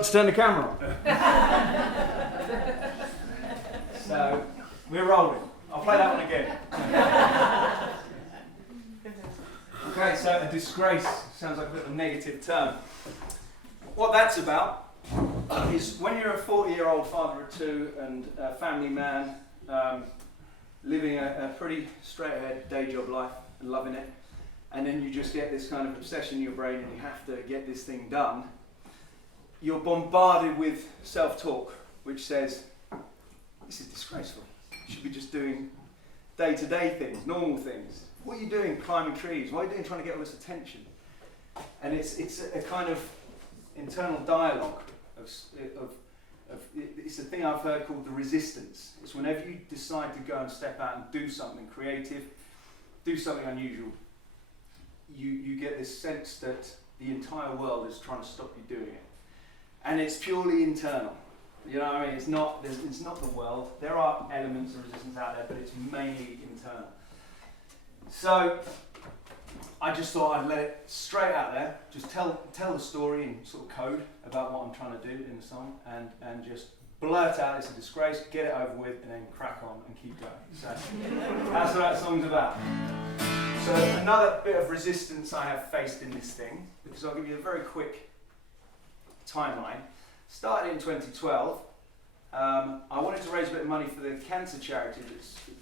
Let's turn the camera on. So, we're rolling. I'll play that one again. Okay, so a disgrace sounds like a bit of a negative term. What that's about is when you're a 40-year-old father of two and a family man, living a pretty straight-ahead day job life and loving it, and then you just get this kind of obsession in your brain and you have to get this thing done, you're bombarded with self-talk which says, this is disgraceful. You should be just doing day-to-day things, normal things. What are you doing climbing trees? What are you doing trying to get all this attention? And it's a kind of internal dialogue it's a thing I've heard called the resistance. It's whenever you decide to go and step out and do something creative, do something unusual, you get this sense that the entire world is trying to stop you doing it. And it's purely internal. You know what I mean? It's not the world. There are elements of resistance out there, but it's mainly internal. So I just thought I'd let it straight out there, just tell the story in sort of code about what I'm trying to do in the song, and just blurt out it's a disgrace, get it over with, and then crack on and keep going. So that's what that song's about. So another bit of resistance I have faced in this thing, because I'll give you a very quick timeline. Started in 2012. I wanted to raise a bit of money for the cancer charity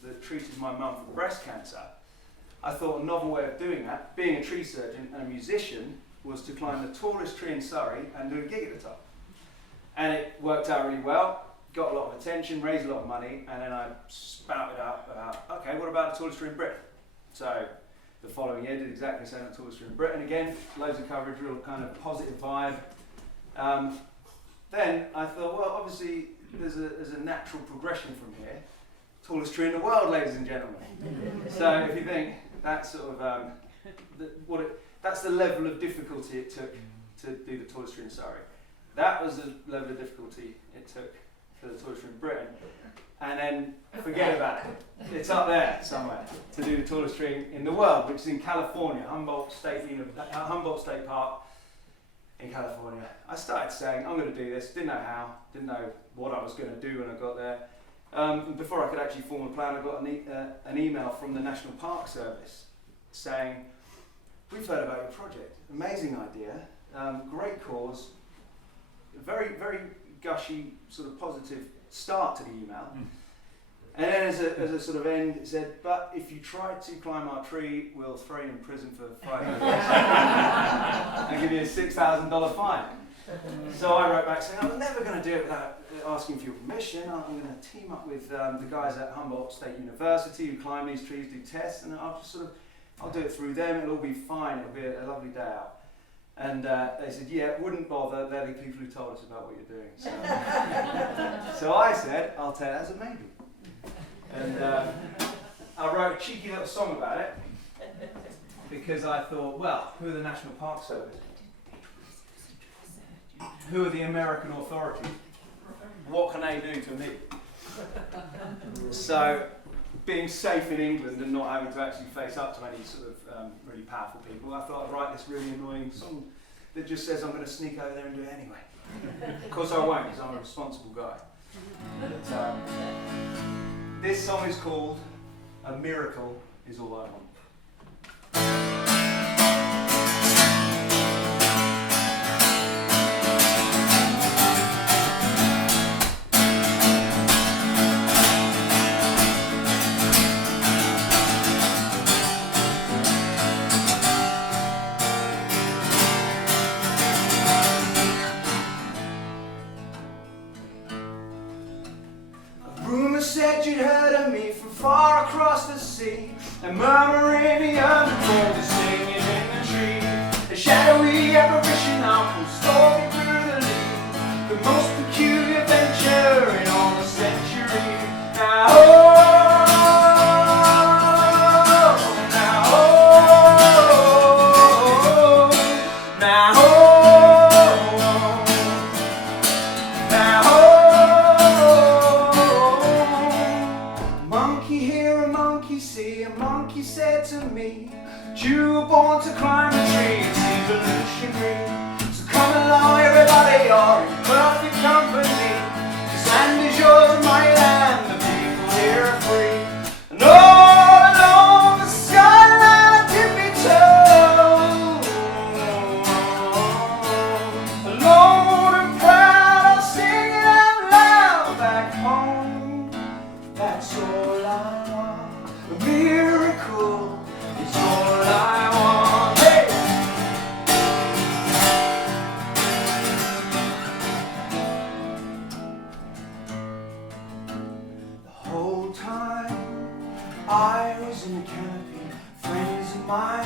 that treated my mum for breast cancer. I thought a novel way of doing that, being a tree surgeon and a musician, was to climb the tallest tree in Surrey and do a gig at the top. And it worked out really well, got a lot of attention, raised a lot of money, and then I spouted out about, okay, what about the tallest tree in Britain? So the following year did exactly the same at the tallest tree in Britain again, loads of coverage, real kind of positive vibe. Then I thought, well, obviously there's a natural progression from here. Tallest tree in the world, ladies and gentlemen. So if you think that's sort of that's the level of difficulty it took to do the tallest tree in Surrey. That was the level of difficulty it took for the tallest tree in Britain. And then forget about it. It's up there somewhere to do the tallest tree in the world, which is in California, Humboldt State Park in California. I started saying, I'm going to do this. Didn't know how. Didn't know what I was going to do when I got there. Before I could actually form a plan, I got an email from the National Park Service saying, we've heard about your project, amazing idea, great cause, very, very gushy, sort of positive start to the email. And then as a sort of end, it said, but if you try to climb our tree, we'll throw you in prison for 5 years and give you a $6,000 fine. So I wrote back saying, I'm never going to do it without asking for your permission. I'm going to team up with the guys at Humboldt State University who climb these trees, do tests, and I'll do it through them. It'll all be fine. It'll be a lovely day out. And they said, yeah, wouldn't bother. They're the people who told us about what you're doing. So I said, I'll take that as a maybe. And I wrote a cheeky little song about it because I thought, well, who are the National Park Service? Who are the American authorities? What can they do to me? So, being safe in England and not having to actually face up to any sort of really powerful people, I thought I'd write this really annoying song that just says I'm going to sneak over there and do it anyway. Of course I won't, because I'm a responsible guy. But, this song is called A Miracle Is All I Want. Said you'd heard of me from far across the sea, a murmur in the undergrowth, a singing in the trees, a shadowy apparition I will stalk you through the leaves, the most peculiar venture in all the century. Now you were born to climb a tree, it's evolutionary. So come along. in the canopy, friends of mine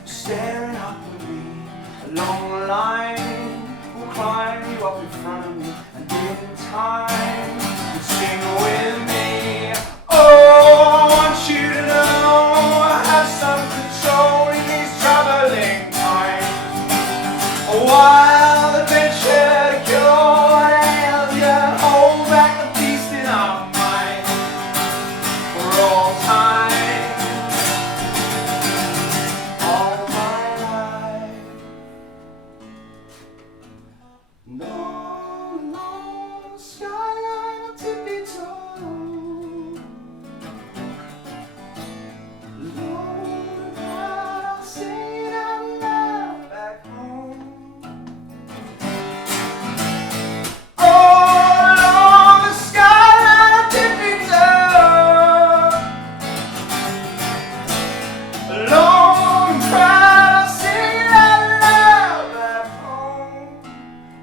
were staring up at me. Along the line, will climb you up in front of me, and in time, you'll sing with me. Oh, I want you to know I have some control in these travelling times. A wild adventure to cure what ails you, hold back the beast in our mind for all time, all my life. No long skyline or tippy toe, Lord, I'll sing it out loud back home. All along the skyline or tippy toe, long and proud, I'll sing it out loud back home.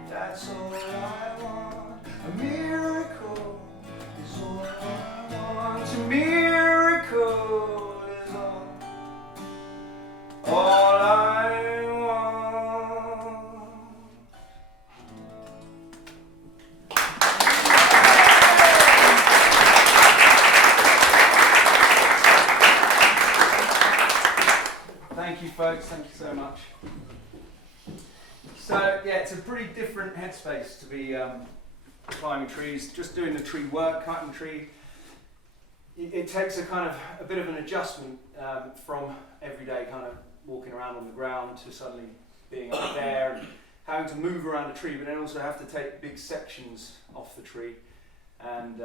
That's all I want. A miracle is all I want. A miracle is all I want. Thank you, folks. Thank you so much. So, yeah, it's a pretty different headspace to be climbing trees, just doing the tree work, cutting tree. It takes a bit of an adjustment from everyday kind of walking around on the ground to suddenly being up there and having to move around a tree, but then also have to take big sections off the tree. And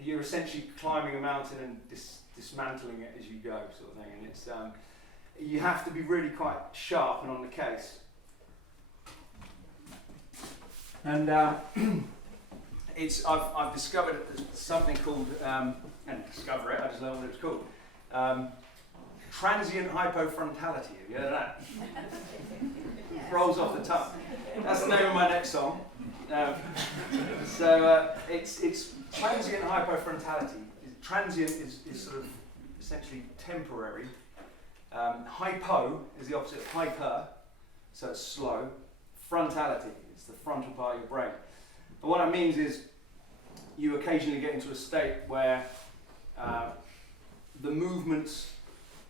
you're essentially climbing a mountain and dismantling it as you go, sort of thing. And it's you have to be really quite sharp and on the case. And I've discovered something called, and discover it, I just learned what it's called, transient hypofrontality. Have you heard of that? Rolls off the tongue. That's the name of my next song. It's transient hypofrontality. Transient is sort of essentially temporary. Hypo is the opposite of hyper, so it's slow. Frontality, it's the frontal part of your brain. But what that means is you occasionally get into a state where the movements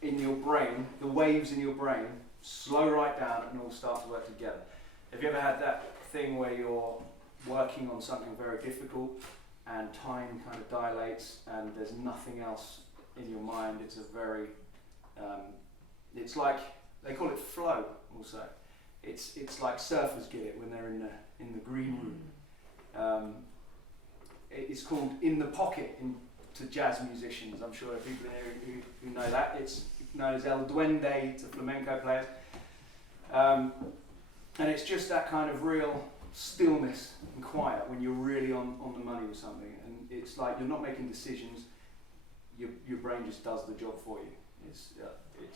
in your brain, the waves in your brain, slow right down and all start to work together. Have you ever had that thing where you're working on something very difficult and time kind of dilates and there's nothing else in your mind? It's a very, it's like, they call it flow also. It's like surfers get it when they're in the green room. It's called in the pocket to jazz musicians. I'm sure there are people in here who know that. It's known as el duende to flamenco players. And it's just that kind of real stillness and quiet when you're really on the money with something. And it's like you're not making decisions. Your brain just does the job for you. It's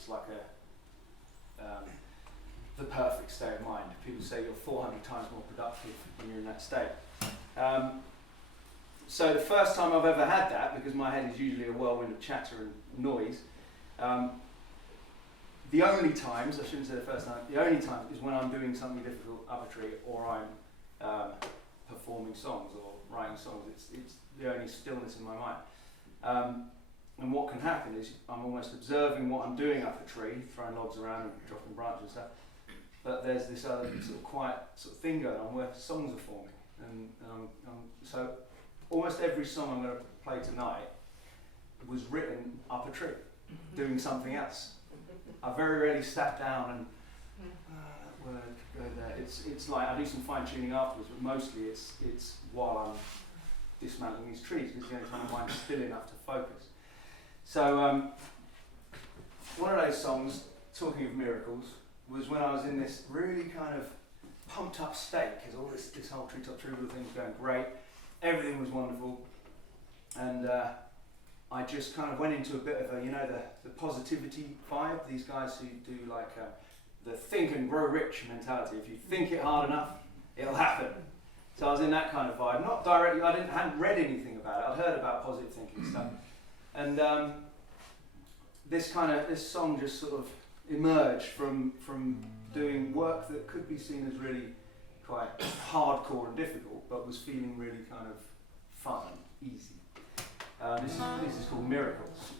like the perfect state of mind. People say you're 400 times more productive when you're in that state. So the first time I've ever had that, because my head is usually a whirlwind of chatter and noise, the only times, I shouldn't say the first time, the only time is when I'm doing something difficult up a tree or I'm performing songs or writing songs. It's the only stillness in my mind. And what can happen is I'm almost observing what I'm doing up a tree, throwing logs around and dropping branches and stuff. But there's this other sort of quiet sort of thing going on where songs are forming. And so almost every song I'm going to play tonight was written up a tree, doing something else. I very rarely sat down and that word could go there. It's like I do some fine tuning afterwards, but mostly it's while I'm dismantling these trees because the only time my mind's still enough to focus. So one of those songs, talking of miracles, was when I was in this really kind of pumped up state because all this whole treetop troubadour thing was going great, everything was wonderful, and I just kind of went into a bit of a, the positivity vibe. These guys who do like the think and grow rich mentality. If you think it hard enough, it'll happen. So I was in that kind of vibe. Not directly, hadn't read anything about it. I'd heard about positive thinking stuff. And this song just sort of emerged from doing work that could be seen as really quite hardcore and difficult, but was feeling really kind of fun and easy. This is called Miracles.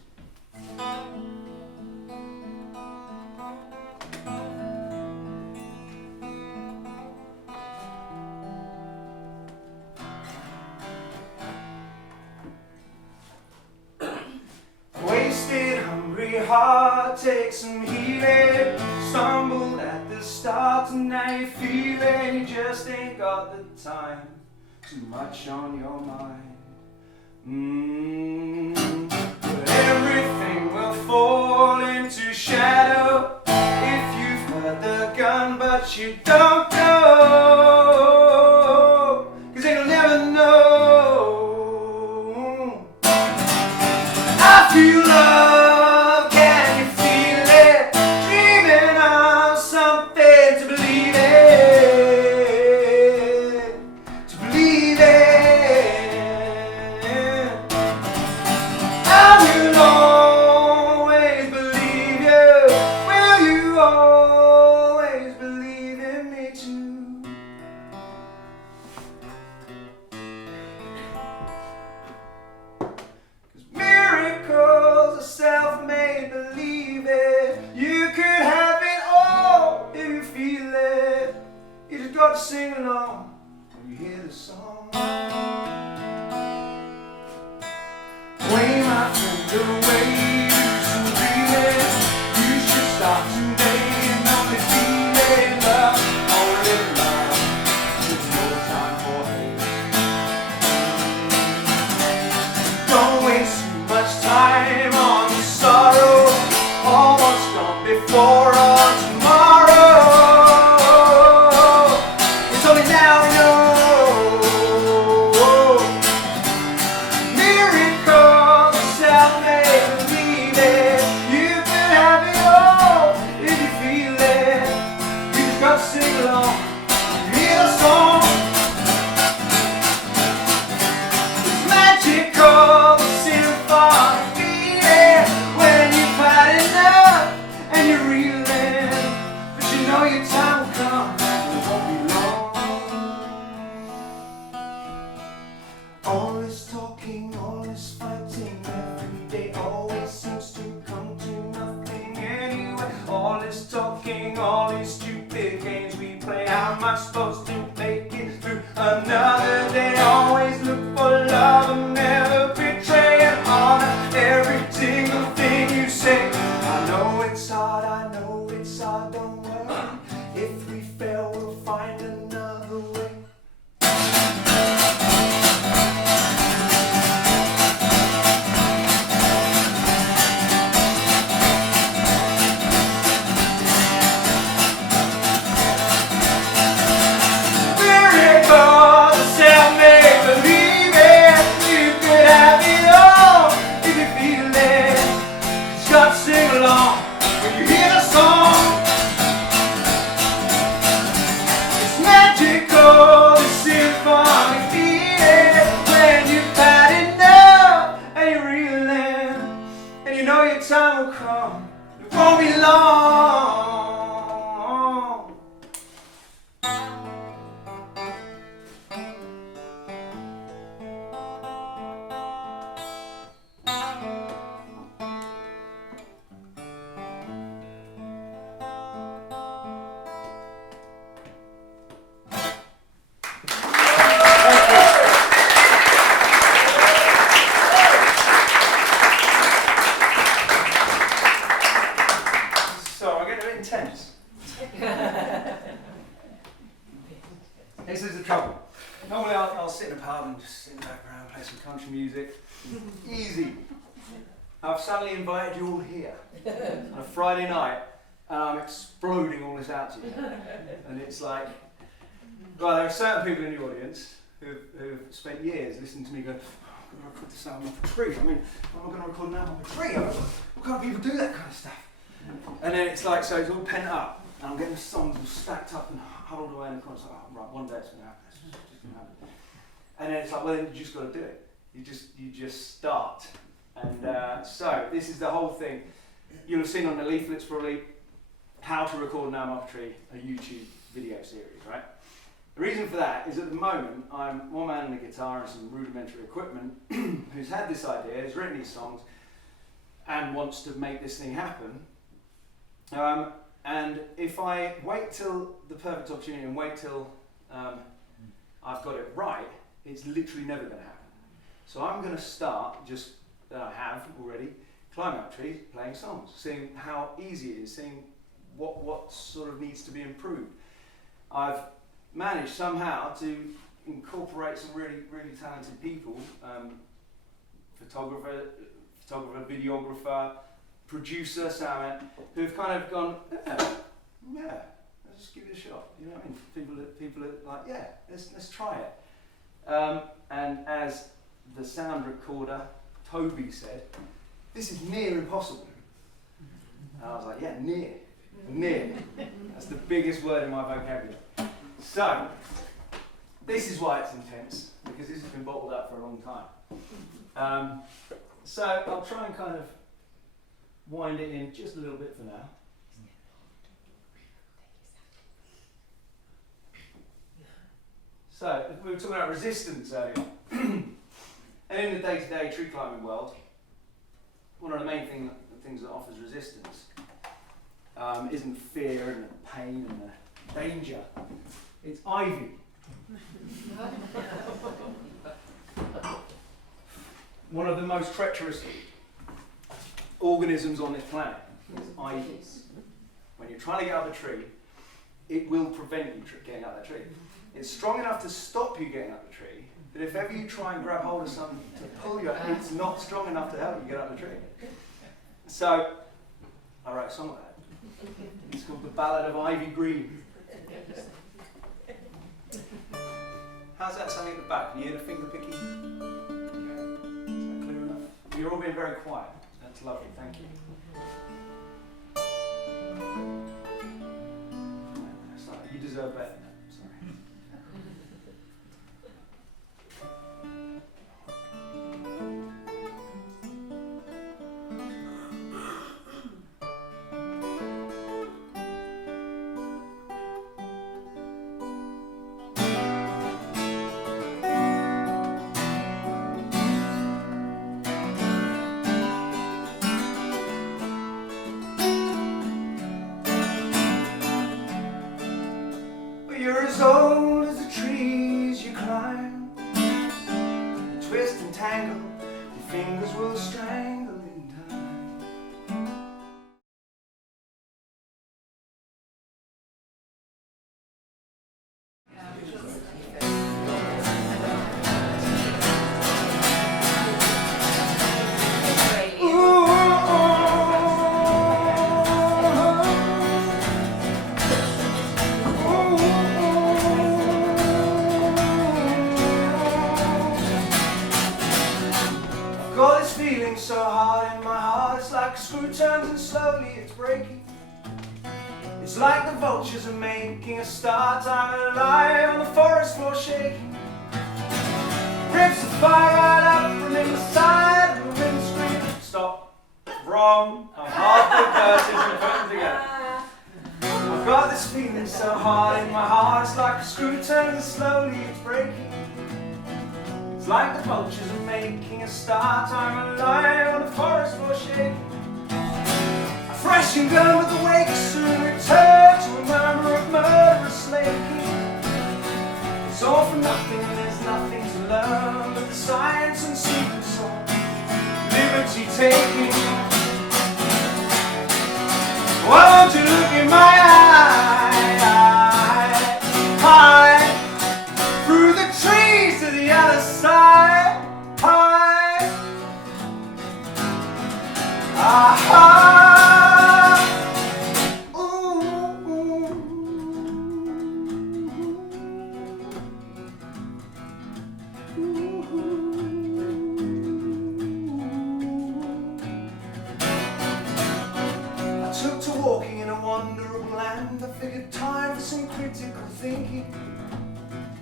Wasted, hungry heart, take some healing. Stumbled at the start and now you're feeling you just ain't got the time. Too much on your mind. But everything will fall into shadow if you've heard the gun but you don't know, 'cause you'll never know. I feel love, can you feel it? Dreaming of something to believe in, to believe in. I will always believe you. Will you always believe in me too? Miracles are self-made, believe it. You could have it all if you feel it. You just got to sing along when you hear the song. Way my friend away, do some dreaming. You should start today and only feel it. Love, only love. There's no time for hate. Don't waste too much time on the sorrow. All what's gone before or tomorrow. It's only now we know. Miracles are self-made, believe it. You can have it all if you feel it. You just got to sing along, hear the song. It's magical, the symphony beating when you've had enough and you're reeling. But you know your time will come, it won't be long. All this talking, all this fighting every day always seems to come to nothing anyway. All this talking, all these stupid games we play. How am I supposed to make it through another day? Always look for love and never betray it. Honor every single thing you say. I know it's hard, don't worry. If we fail, we'll find another way. Miracles are self-made, believe it. You could have it all if you feel it. Just gotta sing along when you hear the song. It's magical, the symphony beating when you've had enough and you're reeling, and you know your time will come. It won't be long. So I'm getting a bit intense. This is the trouble. Normally I'll sit in a pub and just sit in the background, play some country music. Easy. I've suddenly invited you all here on a Friday night and I'm exploding all this out to you. And it's like, well, there are certain people in the audience who've spent years listening to me go, I'm going to record this album off a tree. I mean, I'm not going to record an album off a tree. What kind of people do that kind of stuff? And then it's like, so it's all pent up, and I'm getting the songs all stacked up and huddled away in the corner. It's like, oh, right, one day it's going to happen. It's just going to happen. And then it's like, well, then you just got to do it. You just start. And so this is the whole thing. you'll have seen on the leaflets probably how to record an album off a tree, a YouTube video series, right? The reason for that is at the moment I'm one man and a guitar and some rudimentary equipment who's had this idea, has written these songs and wants to make this thing happen. And if I wait till the perfect opportunity and wait till I've got it right, it's literally never going to happen. So I'm going to start, just I have already, climbing up trees, playing songs, seeing how easy it is, seeing what sort of needs to be improved. I've managed somehow to incorporate some really, really talented people, photographer, videographer, producer, soundman, who've kind of gone, yeah, let's just give it a shot. You know what I mean? People are like, yeah, let's try it. And as the sound recorder, Toby, said, this is near impossible. And I was like, yeah, near. That's the biggest word in my vocabulary. So, this is why it's intense, because this has been bottled up for a long time. So I'll try and kind of wind it in just a little bit for now. So, we were talking about resistance earlier. And in the day-to-day tree climbing world, one of the main things that offers resistance isn't fear and the pain and the danger. It's ivy. One of the most treacherous organisms on this planet is ivy. When you're trying to get up a tree, it will prevent you getting up that tree. It's strong enough to stop you getting up the tree, but if ever you try and grab hold of something to pull you up, it's not strong enough to help you get up the tree. So, I wrote a song about it. It's called The Ballad of Ivy Green. How's that sounding at the back? Can you hear the finger picking? Okay. Is that clear enough? You're all being very quiet. That's lovely, thank you. Sorry, you deserve better than that. Sorry. You're as old as the trees you climb. You twist and tangle, your fingers will strangle in time. Got this feeling so hard in my heart, it's like a screw turns and slowly it's breaking. It's like the vultures are making a start, I'm alive on the forest floor shaking. Rips the fire right up from inside, and the wind screams, stop, wrong, I'm half the verses and put them together. I've got this feeling so hard in my heart, it's like a screw turns and slowly it's breaking. It's like the vultures are making a start, I'm alive on the forest floor shaking. A fresh and gun with the wake soon return to a murmur of murderous slaking. It's all for nothing and there's nothing to learn but the science and secrets of liberty taking. Won't you look in my eye, through the trees to the other side, I took to walking in a wonderable land. I figured time for some critical thinking.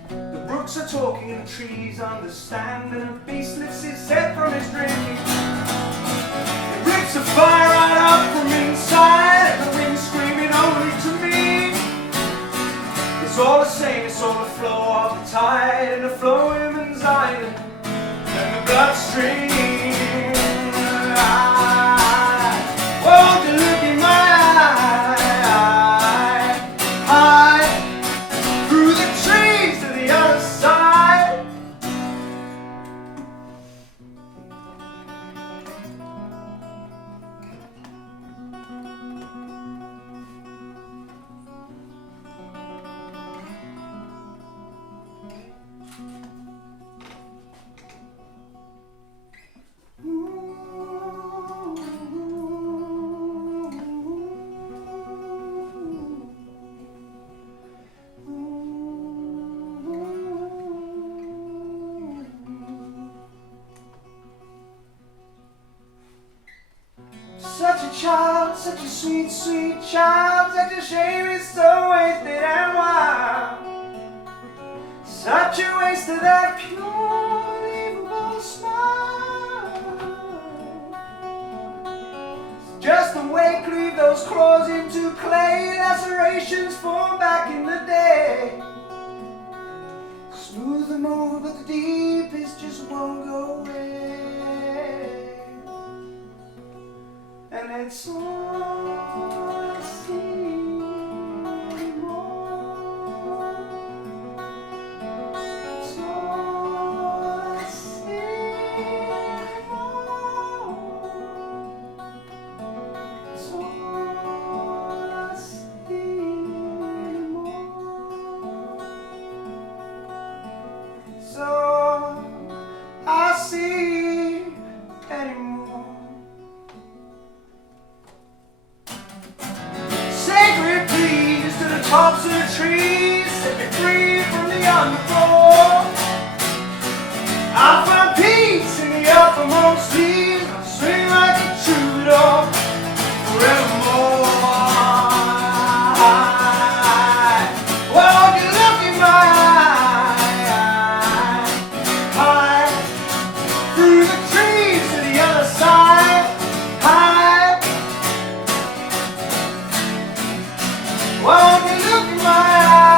The brooks are talking and the trees understand, and a beast lifts his head from his drinking. It rips It's a fire right up from inside, the wind screaming only to me. It's all the same, it's all the flow of the tide and the flowing women's island and the bloodstream. Won't you look in my eye, through the trees to the other side. Such a child, such a sweet, sweet child, such a shame it's so wasted and wild. Such a waste of that pure, unbelievable smile. Just the way cleave those claws into clay, lacerations formed back in the day. Smooth them over, but the deepest just won't go away. And it's all I see anymore. It's all I see anymore. It's all I see anymore. So I see anymore. Sacred please to the tops of the trees, set me free from the undergrowth. I'll find peace in the uppermost trees, I'll swing like a troubadour forevermore. Won't you look in my eye, through the trees to the other side, high. Won't you look in my eyes?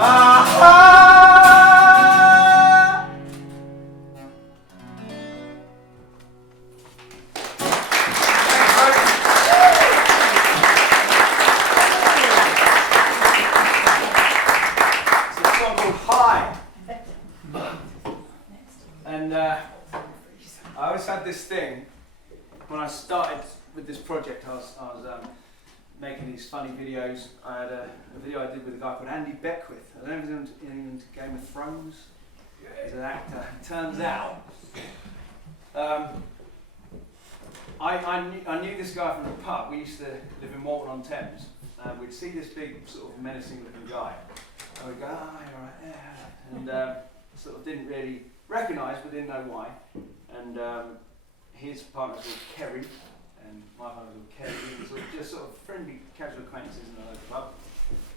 Ah-ha. It's a song called High. And I always had this thing when I started with this project. I was making these funny videos. I had a video I did with a guy called Andy Beckwith. I don't know if you're into Game of Thrones. He's an actor. It turns out I knew this guy from the pub. We used to live in Walton-on-Thames. We'd see this big sort of menacing looking guy. And we'd go, oh, you're right, yeah. And sort of didn't really recognise, but didn't know why. And his partner was called Kerry, and my partner was called Kerry. We were just sort of friendly, casual acquaintances in the local pub.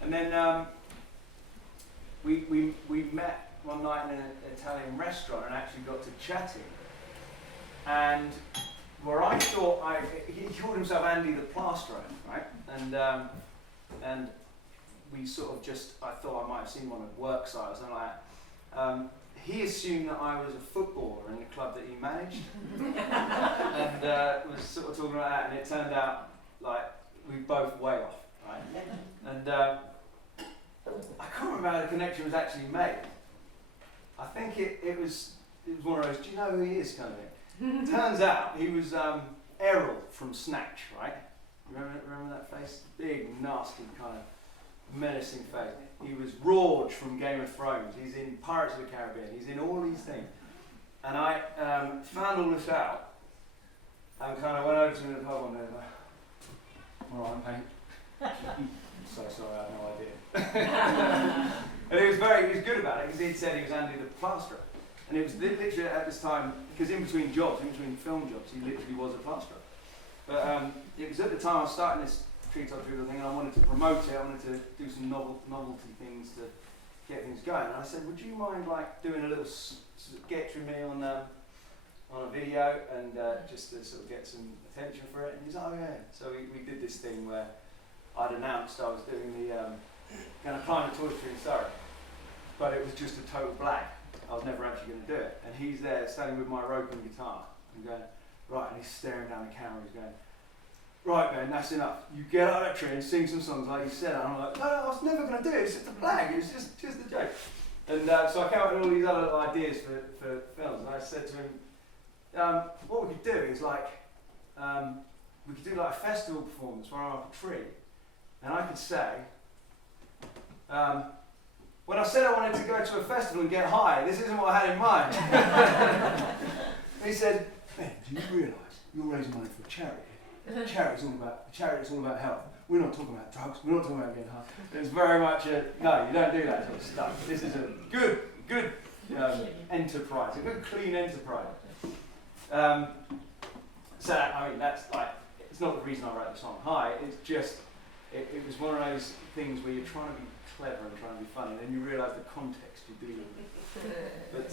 And then we met one night in an Italian restaurant and actually got to chatting. And where I thought he called himself Andy the Plasterer, right? And we sort of just, I thought I might have seen him on a work site or something like that. He assumed that I was a footballer in the club that he managed, and was sort of talking about that, and it turned out like we both way off, right? And I can't remember how the connection was actually made. I think it was one of those, do you know who he is kind of thing. Turns out he was Errol from Snatch, right? Remember that face? Big, nasty kind of menacing face. He was Rorge from Game of Thrones. He's in Pirates of the Caribbean. He's in all these things. And I found all this out and kind of went over to him in the pub one day and like, all right, mate. I'm so sorry, I had no idea. And he was good about it because he'd said he was Andy the Plasterer. And it was literally at this time, because in between film jobs, he literally was a plasterer. But it was at the time I was starting this treetop doodle thing, and I wanted to promote it. I wanted to do some novelty things to get things going. And I said, would you mind like doing a little sketch with me on a video and just to sort of get some attention for it? And he's like, oh yeah. So we did this thing where I'd announced I was doing the going to climb a toy tree in Surrey, but it was just a total blag. I was never actually going to do it. And he's there standing with my rope and guitar and going, right, and he's staring down the camera, he's going, right Ben, that's enough. You get out of that tree and sing some songs like you said. And I'm like, no, I was never going to do it, it's just a blag, it's just a joke. And so I came up with all these other little ideas for films, and I said to him, what we could do is like, we could do like a festival performance where I'm up a tree, and I could say, when I said I wanted to go to a festival and get high, this isn't what I had in mind. He said, Ben, do you realise you're raising money for a charity? Charity's all about health. We're not talking about drugs, we're not talking about getting high. It's very much no, you don't do that sort of stuff. This is a good enterprise, a good clean enterprise. So, I mean, that's like, it's not the reason I wrote the song High, it's just, it was one of those things where you're trying to be clever and trying to be funny, and then you realise the context you're dealing with. But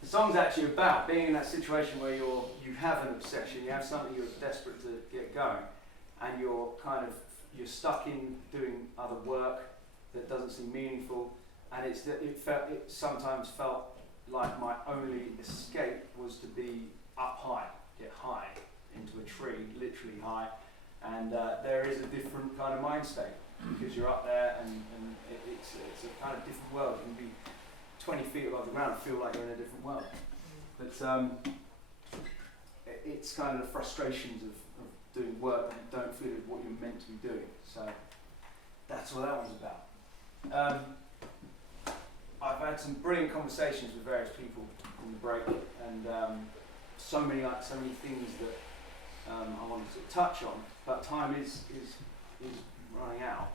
the song's actually about being in that situation where you have an obsession, you have something you're desperate to get going, and you're stuck in doing other work that doesn't seem meaningful, and it sometimes felt like my only escape was to be up high, get high into a tree, literally high, and there is a different kind of mind state because you're up there and it's a kind of different world. You can be 20 feet above the ground and feel like you're in a different world. But it's kind of the frustrations of doing work that you don't feel is what you're meant to be doing. So that's what that one's about. I've had some brilliant conversations with various people in the break, and so many things that I wanted to touch on, but time is running out.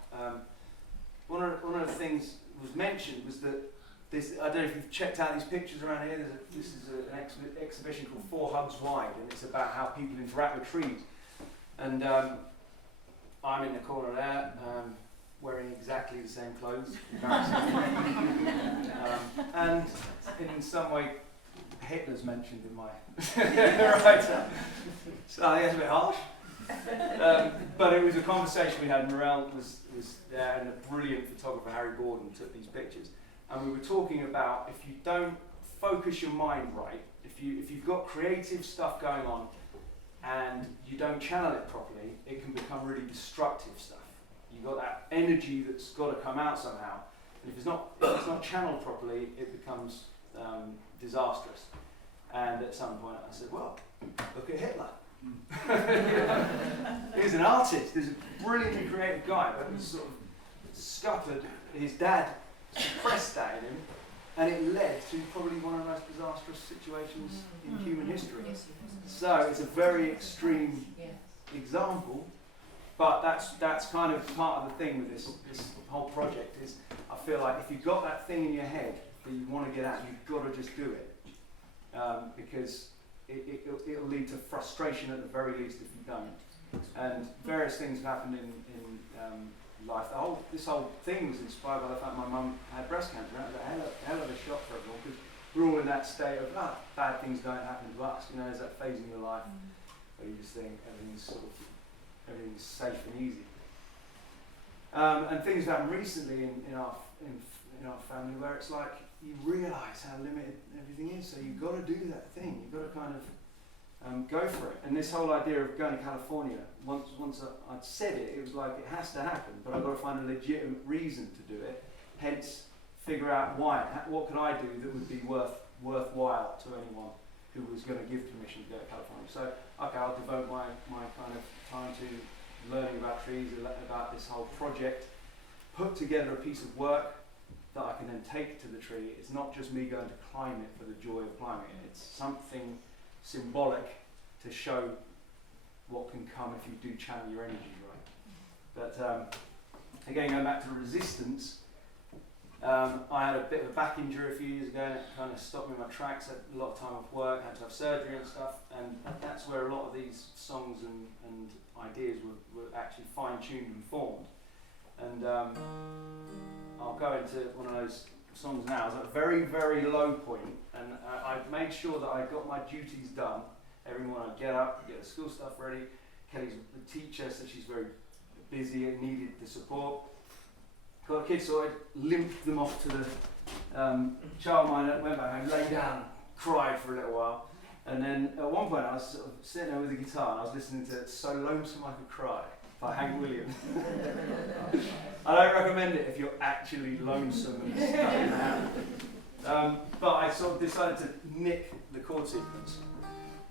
One of the things was mentioned was that this, I don't know if you've checked out these pictures around here. This is an exhibition called 4 Hugs Wide, and it's about how people interact with trees. And I'm in the corner there, wearing exactly the same clothes, and in some way Hitler's mentioned in my write-up. So I think it's a bit harsh. But it was a conversation we had. Morel was there, and a brilliant photographer, Harry Gordon, took these pictures. And we were talking about, if you don't focus your mind right, if you've got creative stuff going on and you don't channel it properly, it can become really destructive stuff. You've got that energy that's got to come out somehow. And if it's not channeled properly, it becomes disastrous. And at some point I said, well, look at Hitler. He's an artist, he's a brilliantly creative guy, but he sort of scuppered his dad, suppressed that in him, and it led to probably one of the most disastrous situations in human history. So it's a very extreme example, but that's kind of part of the thing with this whole project is I feel like if you've got that thing in your head that you want to get at, you've got to just do it, because it'll lead to frustration at the very least if you don't. And various things have happened in life. This whole thing was inspired by the fact my mum had breast cancer. It was a hell of a shock for everyone because we're all in that state of bad things don't happen to us. You know, there's that phase in your life where you just think everything's safe and easy. And things have happened recently in our family where it's like you realise how limited everything is. So you've got to do that thing. You've got to kind of go for it. And this whole idea of going to California, once I'd said it, it was like it has to happen, but I've got to find a legitimate reason to do it. Hence, figure out why. What could I do that would be worthwhile to anyone who was going to give permission to go to California? So, okay, I'll devote my kind of time to learning about trees, about this whole project, put together a piece of work that I can then take to the tree. It's not just me going to climb it for the joy of climbing it. It's something symbolic to show what can come if you do channel your energy right. But again, going back to resistance, I had a bit of a back injury a few years ago, and it kind of stopped me in my tracks. I had a lot of time off work, had to have surgery and stuff, and that's where a lot of these songs and ideas were actually fine-tuned and formed. And I'll go into one of those songs now. I was at a very, very low point, and I made sure that I got my duties done. Every morning I'd get up, get the school stuff ready. Kelly's the teacher, so she's very busy and needed the support. Got the kids sorted, limped them off to the childminder, went back home, lay down, cried for a little while. And then at one point I was sort of sitting there with the guitar and I was listening to So Lonesome I Could Cry by Hank Williams. I don't recommend it if you're actually lonesome and stuck in the house. But I sort of decided to nick the chord sequence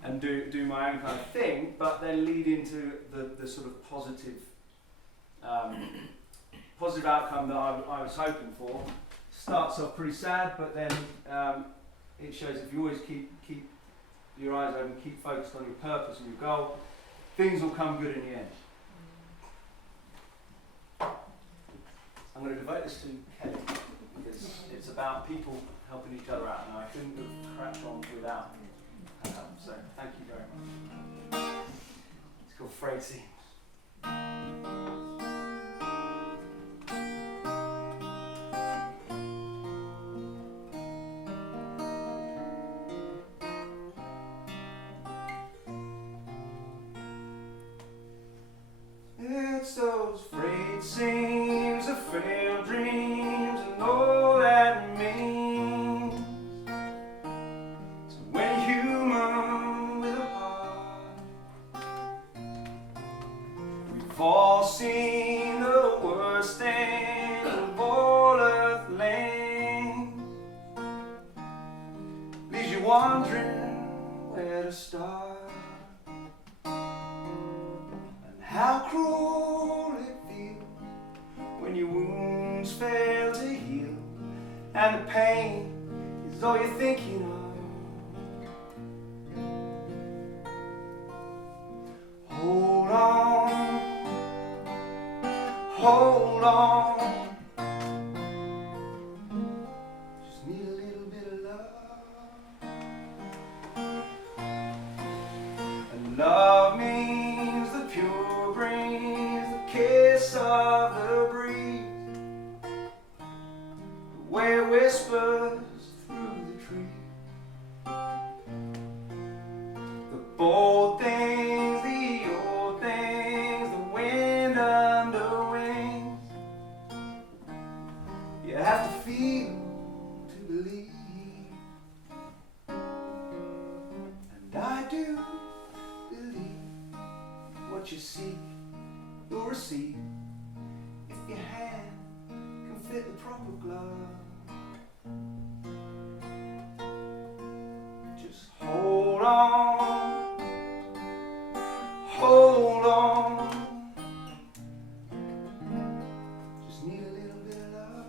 and do my own kind of thing, but then lead into the sort of positive outcome that I was hoping for. Starts off pretty sad, but then it shows if you always keep your eyes open, keep focused on your purpose and your goal, things will come good in the end. I'm going to devote this to Kelly because it's about people helping each other out, and I couldn't have cracked on without her help. So thank you very much. It's called Frayed Seams. It's those frayed seams of failed dreams and all that means to when human with a heart. We've all seen the worst end of all earthlings. Leaves you wondering where to start. How cruel it feels when your wounds fail to heal, and the pain is all you're thinking of. Hold on, hold on. Just need a little bit of love. And love means the pure breeze, the kiss of the breeze, the way it whispers through the trees, the bold things, the old things, the wind under wings. You have to feel to believe, and I do believe. What you seek, you'll receive if your hand can fit the proper glove. Just hold on, hold on. Just need a little bit of love.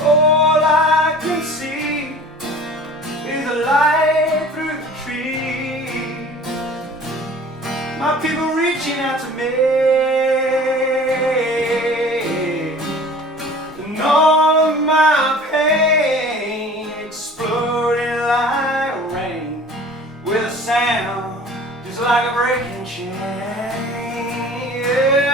All I can see is the light through the trees. My people reaching out to me, and all of my pain exploding like rain, with a sound just like a breaking chain. Yeah.